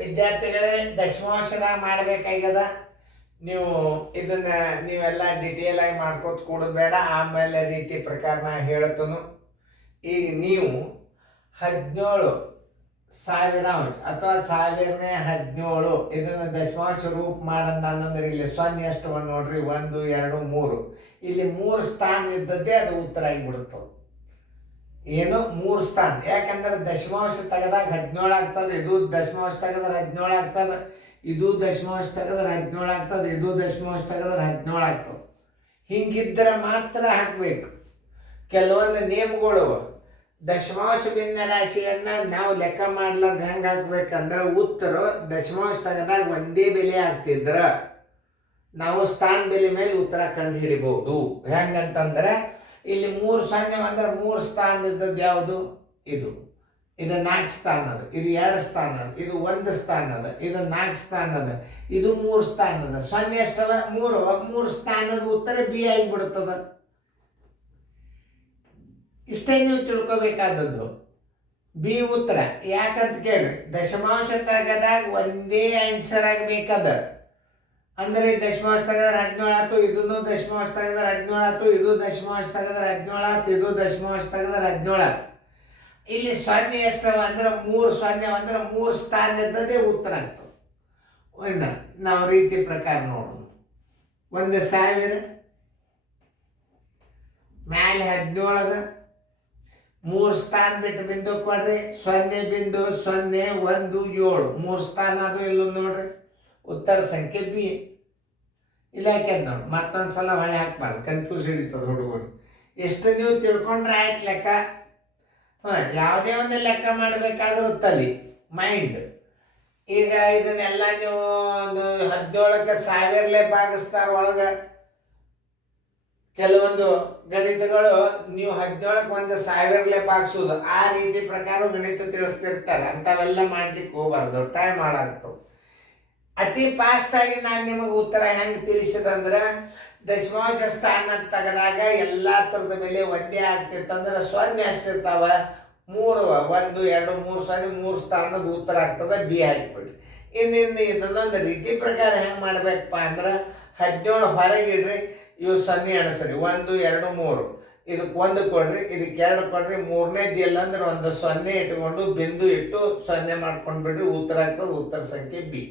ವಿದ್ಯಾರ್ಥಿಗಳೇ, ದಶಮಾಂಶದಾಗ ಮಾಡಬೇಕಾಗ್ಯದ. ನೀವು ಇದನ್ನ ನೀವೆಲ್ಲ ಡಿಟೇಲ್ ಆಗಿ ಮಾಡ್ಕೋತ ಕೂಡೋದು ಬೇಡ. ಆಮೇಲೆ ರೀತಿ ಪ್ರಕಾರ ನಾ ಹೇಳ್ತನು. ಈಗ ನೀವು 17,000 ಅಥವಾ 1017 ಇದನ್ನ ದಶಮಾಂಶ ರೂಪ ಮಾಡಂದ್ರೆ ಇಲ್ಲಿ 0 ಎಷ್ಟು ನೋಡ್ರಿ, 1 2 3 ಇಲ್ಲಿ 3 ಸ್ಥಾನ ಇದ್ದದ್ದೇ ಅದು ಉತ್ತರ ಆಗಿಬಿಡುತ್ತೆ. ಏನು 3 ಸ್ಥಾನ, ಯಾಕಂದ್ರೆ ದಶಮಾಂಶ ತೆಗೆದಾಗ 17 ಆಗ್ತದೆ, ಇದು ದಶಮಾಂಶ ತೆಗೆದ್ರೆ 17 ಆಗ್ತದೆ, ಇದು ದಶಮಾಂಶ ತೆಗೆದ್ರೆ 17 ಆಗ್ತದೆ, ಇದು ದಶಮಾಂಶ ತೆಗೆದ್ರೆ 17 ಆಗ್ತದೆ. ಹಿಂಗಿದ್ರೆ ಮಾತ್ರ ಹಾಕ್ಬೇಕು. ಕೆಲವೊಂದು ನಿಯಮಗಳು ದಶಮಾಂಶ ಭಿನ್ನ ರಾಶಿಯನ್ನ ನಾವು ಲೆಕ್ಕ ಮಾಡ್ಲಾರ್ದು ಹೆಂಗೆ ಹಾಕ್ಬೇಕಂದ್ರೆ, ಉತ್ತರ ದಶಮಾಂಶ ತೆಗೆದಾಗ ಒಂದೇ ಬೆಲೆ ಆಗ್ತಿದ್ರ ನಾವು ಸ್ಥಾನ ಬೆಲೆ ಮೇಲೆ ಉತ್ತರ ಕಂಡು ಹಿಡಿಬಹುದು. ಹೆಂಗಂತಂದ್ರೆ ಇಲ್ಲಿ 3 0 ಅಂದ್ರೆ 3 ಸ್ಥಾನ ಇದ್ದದ್ದು ಯಾವುದು? ಇದು 4 ಸ್ಥಾನ ಅದ, ಇದು 2 ಸ್ಥಾನ ಅದ, ಇದು 1 ಸ್ಥಾನ ಅದ, ಇದು 4 ಸ್ಥಾನ ಅದ, ಇದು 3 ಸ್ಥಾನ ಅದ. 0 ಎಷ್ಟವ? 3 ಸ್ಥಾನದ ಉತ್ತರ ಬಿ ಆಗಿಬಿಡುತ್ತದ. ಇಷ್ಟೇ ನೀವು ತಿಳ್ಕೊಬೇಕಾದದ್ದು ಬಿ ಉತ್ತರ. ಯಾಕಂತ ಕೇಳಿ, ದಶಮಾಂಶ ತೆಗೆದಾಗ ಒಂದೇ ಆನ್ಸರ್ ಆಗಬೇಕದ. ಅಂದ್ರೆ ದಶಮಾಂಶ ತೆಗೆದ್ರೆ 17 ಆಯ್ತು, ಇದನ್ನು ದಶಮಾಂಶ ತೆಗೆದ್ರೆ 17 ಆಯ್ತು, ಇದು ದಶಮಾಂಶ ತೆಗೆದ್ರೆ 17 ಆಯ್ತು, ಇದು ದಶಮಾಂಶ ತೆಗೆದ್ರೆ 17 ಆಯ್ತು. ಇಲ್ಲಿ 0 ಎಷ್ಟವ ಅಂದ್ರೆ 3 0 ಅಂದ್ರೆ 3 ಸ್ಥಾನ ಇದ್ದದೇ ಉತ್ತರ ಆಗ್ತದೆ. ನಾವು ರೀತಿ ಪ್ರಕಾರ ನೋಡೋಣ. 1,000 ಮ್ಯಾಲೆ 17 ಅದ, 3 ಸ್ಥಾನ ಬಿಟ್ಟು ಬಿಂದು ಕೊಡ್ರಿ. 0.017 3 ಸ್ಥಾನ ಅದು ಇಲ್ಲ ನೋಡ್ರಿ. ಉತ್ತರ ಸಂಖ್ಯೆ ಬಿ. ಇಲ್ಲ ಯಾಕೆಂದು ನೋಡಿ, ಮತ್ತೊಂದು ಸಲ ಹೊಳೆ ಹಾಕ್ಬಾರ್ದು, ಕನ್ಫ್ಯೂಸ್ ಹಿಡಿತದೆ ಹುಡುಗರು. ಎಷ್ಟು ನೀವು ತಿಳ್ಕೊಂಡ್ರೆ ಆಯ್ತು ಲೆಕ್ಕ. ಯಾವುದೇ ಒಂದು ಲೆಕ್ಕ ಮಾಡಬೇಕಾದ್ರೂ ತಲೆ ಮೈಂಡ್. ಈಗ ಇದನ್ನೆಲ್ಲ ನೀವು 17ಕ್ಕೆ 1000 ಭಾಗಿಸ್ತಾರ ಒಳಗೆ. ಕೆಲವೊಂದು ಗಣಿತಗಳು ನೀವು 17ಕ್ಕೆ 1,000 ಭಾಗಿಸೋದು, ಆ ರೀತಿ ಪ್ರಕಾರ ಗಣಿತ ತಿಳಿಸ್ತಿರ್ತಾರೆ. ಅಂಥವೆಲ್ಲ ಮಾಡ್ಲಿಕ್ಕೆ ಹೋಗ್ಬಾರ್ದು, ಟೈಮ್ ಹಾಳಾಗ್ತವೆ. ಅತಿ ಫಾಸ್ಟ್ ಆಗಿ ನಾನು ನಿಮಗೆ ಉತ್ತರ ಹೆಂಗೆ ತಿಳಿಸಿದಂದ್ರೆ, ದಶಮಾಂಶ ಸ್ಥಾನ ತೆಗೆದಾಗ ಎಲ್ಲ ಥರದ ಮೇಲೆ ಒಂದೇ ಆಗ್ತಿತ್ತಂದ್ರೆ 0 ಎಷ್ಟಿರ್ತಾವ? 3 1 2 3 0 3 ಸ್ಥಾನದ ಉತ್ತರ ಆಗ್ತದೆ, ಬಿ ಹಾಕಿಬಿಡ್ರಿ. ಇನ್ನಿಂದ ಇದನ್ನೊಂದು ರೀತಿ ಪ್ರಕಾರ ಹೆಂಗೆ ಮಾಡ್ಬೇಕಪ್ಪ ಅಂದ್ರೆ, 17 ಹೊರಗೆ ಇಡ್ರಿ, ಇವು 0 ಎಣಸ್ರಿ. 1 2 3 ಇದಕ್ಕೆ 1 ಕೊಡ್ರಿ, ಇದಕ್ಕೆ 2 ಕೊಡ್ರಿ, 3ನೇದು ಇಲ್ಲ ಅಂದ್ರೆ ಒಂದು 0 ಇಟ್ಕೊಂಡು ಬಿಂದು ಇಟ್ಟು 0 ಮಾಡ್ಕೊಂಡು ಬಿಡ್ರಿ, ಉತ್ತರ ಆಗ್ತದೆ. ಉತ್ತರ ಸಂಖ್ಯೆ ಬಿ.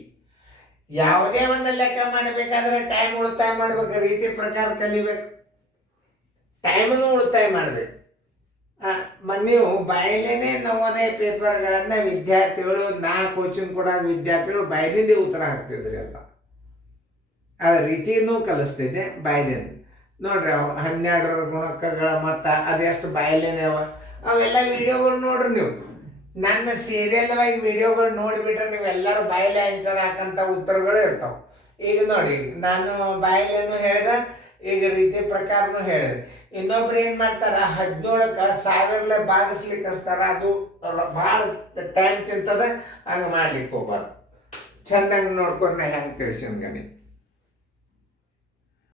ಯಾವುದೇ ಒಂದು ಲೆಕ್ಕ ಮಾಡಬೇಕಾದ್ರೆ ಟೈಮ್ ಉಳಿತಾಯ ಮಾಡ್ಬೇಕು, ರೀತಿ ಪ್ರಕಾರ ಕಲಿಬೇಕು, ಟೈಮನ್ನು ಉಳಿತಾಯ ಮಾಡಬೇಕು. ನೀವು ಬಾಯಲೇನೆ ನವೋದಯ ಪೇಪರ್ಗಳನ್ನು ವಿದ್ಯಾರ್ಥಿಗಳು, ನಾ ಕೋಚಿಂಗ್ ಕೊಡೋ ವಿದ್ಯಾರ್ಥಿಗಳು ಬಾಯಲಿಂದ ಉತ್ತರ ಹಾಕ್ತಿದ್ರಿ ಅಲ್ಲ, ಆ ರೀತಿಯೂ ಕಲಿಸ್ತಿದ್ದೆ ಬಾಯಲಿಂದ. ನೋಡ್ರಿ, ಅವು 12 ಗುಣಕಗಳ ಮೊತ್ತ ಅದೆಷ್ಟು ಬಾಯಲೇನೆ ಅವೆಲ್ಲ ವಿಡಿಯೋಗಳು ನೋಡ್ರಿ ನೀವು. ನನ್ನ ಸೀರಿಯಲ್ವಾಗಿ ವಿಡಿಯೋಗಳು ನೋಡಿಬಿಟ್ರೆ ನೀವೆಲ್ಲರೂ ಬಾಯಲೆ ಆನ್ಸರ್ ಹಾಕಂತ ಉತ್ತರಗಳು ಇರ್ತಾವೆ. ಈಗ ನೋಡಿ, ನಾನು ಬಾಯಲೇನು ಹೇಳಿದೆ, ಈಗ ರೀತಿ ಪ್ರಕಾರನೂ ಹೇಳಿದೆ. ಇನ್ನೊಬ್ರು ಏನು ಮಾಡ್ತಾರೆ, 17ಕ್ಕೆ 1000 ಭಾಗಿಸ್ಲಿಕ್ಕೆ ಹಚ್ತಾರ. ಅದು ಭಾಳ ಟೈಮ್ ತಿಂತದ, ಹಂಗೆ ಮಾಡ್ಲಿಕ್ಕೆ ಹೋಗ್ಬಾರ್ದು. ಚೆಂದಂಗೆ ನೋಡ್ಕೊಂಡು ನಾ ಹೆಂಗೆ ತಿಳಿಸಿನ ಗಣಿತ.